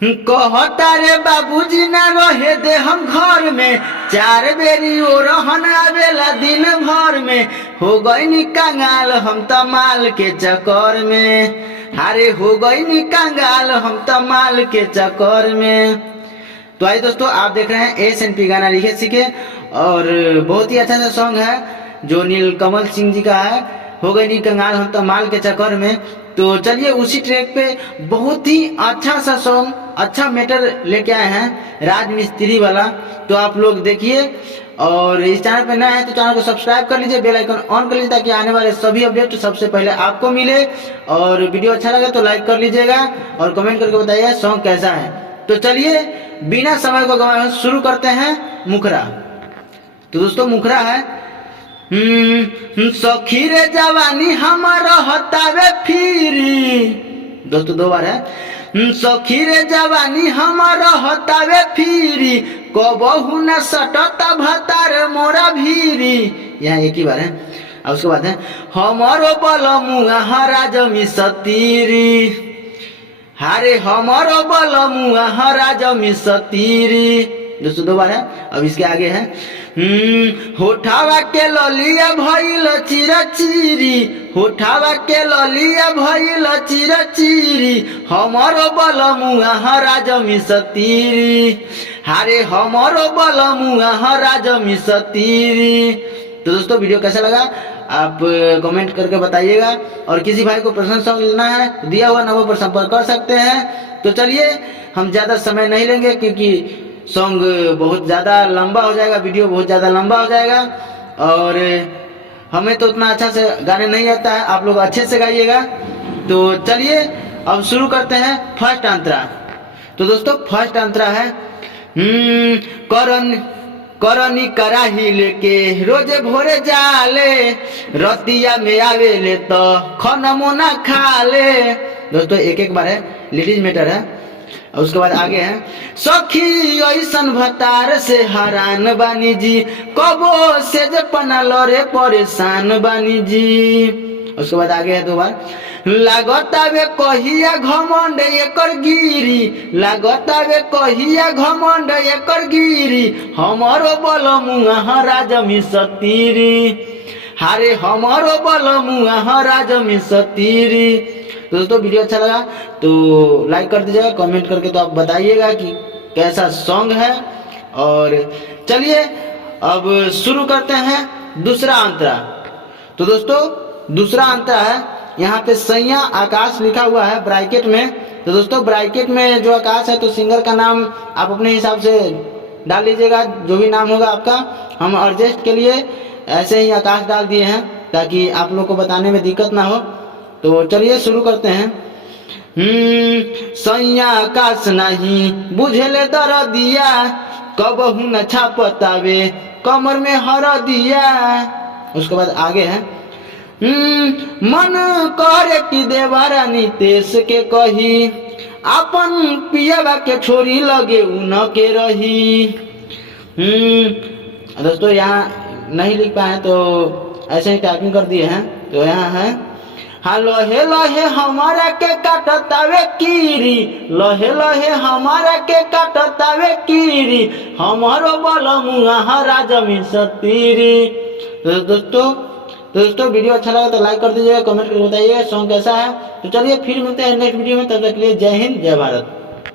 कहता रे बाबूजी ना रहे दे हम घर में, 4 बेरी ओ रहन आवेला दिन भर में। हो गई कंगाल हम तमाल के चक्कर में, अरे हो गई कंगाल हम तमाल के चक्कर में। तो आइए दोस्तों, आप देख रहे हैं SNP गाना लिखे सीखे, और बहुत ही अच्छा सा सॉन्ग है जो नीलकमल सिंह जी का है, हो गई कंगाल हम तमाल के चक्कर में। तो चलिए उसी ट्रैक पे बहुत ही अच्छा सा सॉन्ग, अच्छा मैटर लेके आए हैं राज मिस्त्री वाला। तो आप लोग देखिए, और इस चैनल पे नया है तो चैनल को सब्सक्राइब कर लीजिए, बेल आइकन ऑन कर लीजिए ताकि आने वाले सभी अपडेट सबसे पहले आपको मिले। और वीडियो अच्छा लगे तो लाइक कर लीजिएगा और कमेंट करके बताइए सॉन्ग कैसा है। तो चलिए बिना समय को गवाए शुरू करते हैं मुखरा। तो दोस्तों मुखरा है, सखी रे जवानी हमारा हतावे फिरी। दोस्तों 2 बार है, सखी रे जवानी हमारा हतावे फिरी, कबहू न सटता भतार मोरा भीरी। यहाँ एक ही बार है। और उसके बाद है, हमारो बलमुआ हरा जमी सतीरी, हारे हमारो बलमुआ हरा जमी सतीरी। दोस्तों 2 बार है। अब इसके आगे है, होठावा के ललिया भइल चिरा चिरी, होठावा के ललिया भइल चिरा चिरी, हमारो बलमुआ हरा जमी सतीरी, हारे हमारो बलमुआ हरा जमी सतीरी। तो दोस्तों वीडियो कैसा लगा आप कमेंट करके बताइएगा, और किसी भाई को पर्सनल सॉन्ग लेना है दिया हुआ नंबर पर संपर्क कर सकते हैं। तो चलिए हम ज़्यादा समय नहीं लेंगे क्योंकि सॉन्ग बहुत ज़्यादा लंबा हो जाएगा, वीडियो बहुत ज़्यादा लंबा हो जाएगा, और हमें तो उतना अच्छा से गाने नहीं आता है, आप लोग अच्छे से गाइएगा। तो चलिए अब शुरू करते हैं फर्स्ट अंतरा। तो दोस्तों फर्स्ट अंतरा है, करनी कराही लेके रोजे भोरे जाले, रतिया में आवेले तो खनमो ना खाले। दोस्तों एक बार है, लेडीज मैटर है। और उसके बाद आगे है, सखी ऐसन भतार से हरान बानी जी, कबो से जपना लरे परेशान बानी जी। उसके बाद आगे है 2 बार, लागतावे कहिया घमंड एकर गिरी, लागतावे कहिया घमंड एकर गिरी, हमारो बलमुआ हरा जमी सतीरी, हारे हमारो बलमुआ हरा जमी सतीरी। तो दोस्तों वीडियो अच्छा लगा तो लाइक कर दीजिएगा, कमेंट करके तो आप बताइएगा कि कैसा सॉन्ग है। और चलिए अब शुरू करते हैं दूसरा अंतरा। तो दोस्तों दूसरा अंतरा है, यहाँ पे सैया आकाश लिखा हुआ है ब्रैकेट में। तो दोस्तों ब्रैकेट में जो आकाश है तो सिंगर का नाम आप अपने हिसाब से डाल लीजिएगा, जो भी नाम होगा आपका। हम एडजस्ट के लिए ऐसे ही आकाश डाल दिए हैं ताकि आप लोग को बताने में दिक्कत ना हो। तो चलिए शुरू करते हैं। सैया आकाश नहीं बुझेले दरदिया, कबहू न छापतावे कमर में हर दिया। उसके बाद आगे है, मन करे कि देवारा नितेश के कही, अपन पियावा के छोरी लगे उन के रही। दोस्तों यहाँ नहीं लिख पाए तो ऐसे ही टाइपिंग कर दिए हैं। तो यहाँ है, हाँ लहे लहे हमारा के काटतावे कीरी, लहे लहे हमारा के काटतावे कीरी, हमारो बलमुआ हरा जमी सतीरी। तो दोस्तों वीडियो अच्छा लगा तो लाइक कर दीजिएगा, कमेंट करके बताइए सॉन्ग कैसा है। तो चलिए फिर मिलते हैं नेक्स्ट वीडियो में, तब तक के लिए जय हिंद जय भारत।